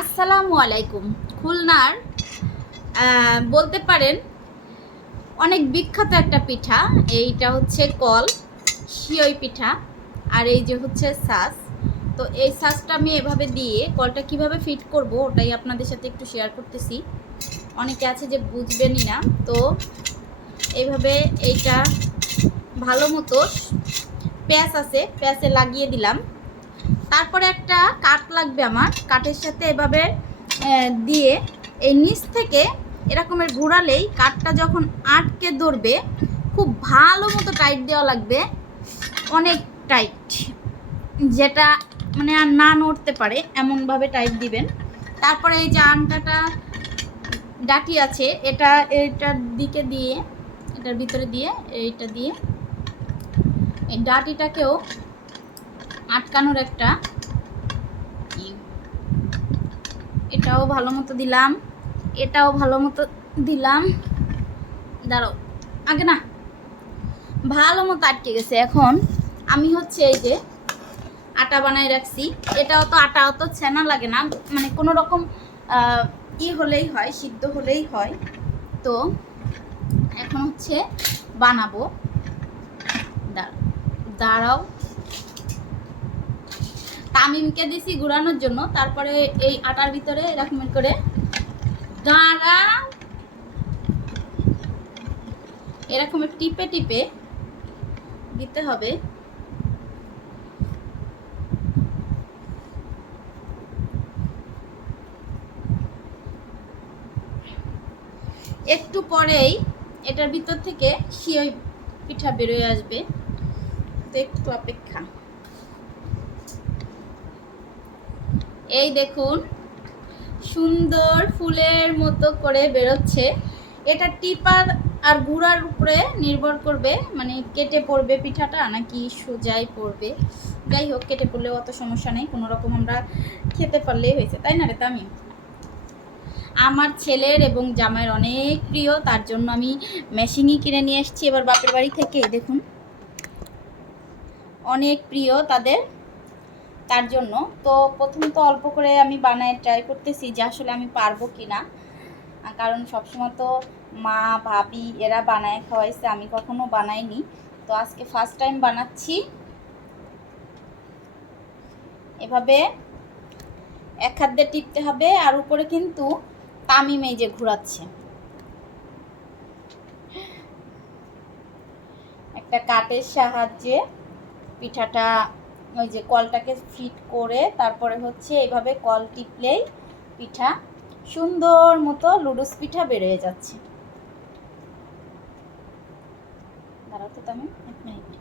আসসালামু আলাইকুম। খুলনার বলতে পারেন অনেক বিখ্যাত একটা পিঠা। এইটা হচ্ছে কল, শিওই পিঠা, আর এই যে হচ্ছে সাস। তো এই সাসটা আমি এভাবে দিয়ে কলটা কীভাবে ফিট করব ওটাই আপনাদের সাথে একটু শেয়ার করতেছি। অনেকে আছে যে বুঝবেনই না। তো এইভাবে এইটা ভালো মতো প্যাঁচ আছে প্যাঁচে লাগিয়ে দিলাম। তারপরে একটা কাঠ লাগবে আমার, কাঠের সাথে এভাবে দিয়ে এই নিচ থেকে এরকমের ঘোরালেই কাঠটা যখন আটকে ধরবে, খুব ভালো মতো টাইট দেওয়া লাগবে, অনেক টাইট যেটা মানে আর না নড়তে পারে, এমনভাবে টাইট দিবেন। তারপরে এই যে আংটাটা ডাটি আছে, এটা, এটার দিকে দিয়ে, এটার ভিতরে দিয়ে, এইটা দিয়ে, এই ডাটিটাকেও আটকানোর একটা। এটাও ভালো মতো দিলাম। এটাও ভালো মতো দিলাম। দাঁড়াও। আগে না, ভালো মতো আটকে গেছে। এখন আমি হচ্ছে এই যে আটা বানাই রাখছি। এটাও তো আটা, অত ছেনা লাগে না। মানে কোনো রকম ই হলেই হয়, সিদ্ধ হলেই হয়। তো এখন হচ্ছে বানাবো। দাঁড়াও। তামিমকে দিছি গুড়ানোর জন্য, তারপরে এই আটার ভিতরে এরকম করে দাঁড়া। এরকম টিপে টিপে দিতে হবে। একটু পরেই এটার ভিতর থেকে সিওই পিঠা বেরোয় আসবে। তো একটু অপেক্ষা। এই দেখুন, সুন্দর ফুলের মতো করে বেরোচ্ছে। এটা টিপার আর গুঁড়ার উপরে নির্ভর করবে মানে কেটে পড়বে পিঠাটা নাকি সোজাই পড়বে। যাই হোক, কেটে পড়লে অত সমস্যা নেই, কোনো রকম আমরা খেতে পারলেই হয়েছে, তাই না রে তামি আমার ছেলের এবং জামাইয়ের অনেক প্রিয়, তার জন্য আমি মেশিনই কিনে নিয়ে এসেছি এবার বাপের বাড়ি থেকে, দেখুন। অনেক প্রিয় তাদের। তার জন্য। তো প্রথম তো অল্প করে আমি বানায় ট্রাই করতেছি যে আসলে আমি পারব কি না কারণ সবসময় তো মা, ভাবি এরা বানায় খাওয়াইছে, আমি কখনো বানাইনি। তো আজকে ফার্স্ট টাইম বানাচ্ছি। এভাবে এক হাত দিয়ে টিপতে হবে আর উপরে কিন্তু তামিম এই যে ঘোরাচ্ছে। একটা কাঠের সাহায্যে পিঠাটা ওই যে কলটাকে ফিট করে তারপরে হচ্ছে এইভাবে কল টিপলেই পিঠা সুন্দর মতো লুডুস পিঠা বেড়ে যাচ্ছে। দাঁড়াতে তো আমি এক মিনিট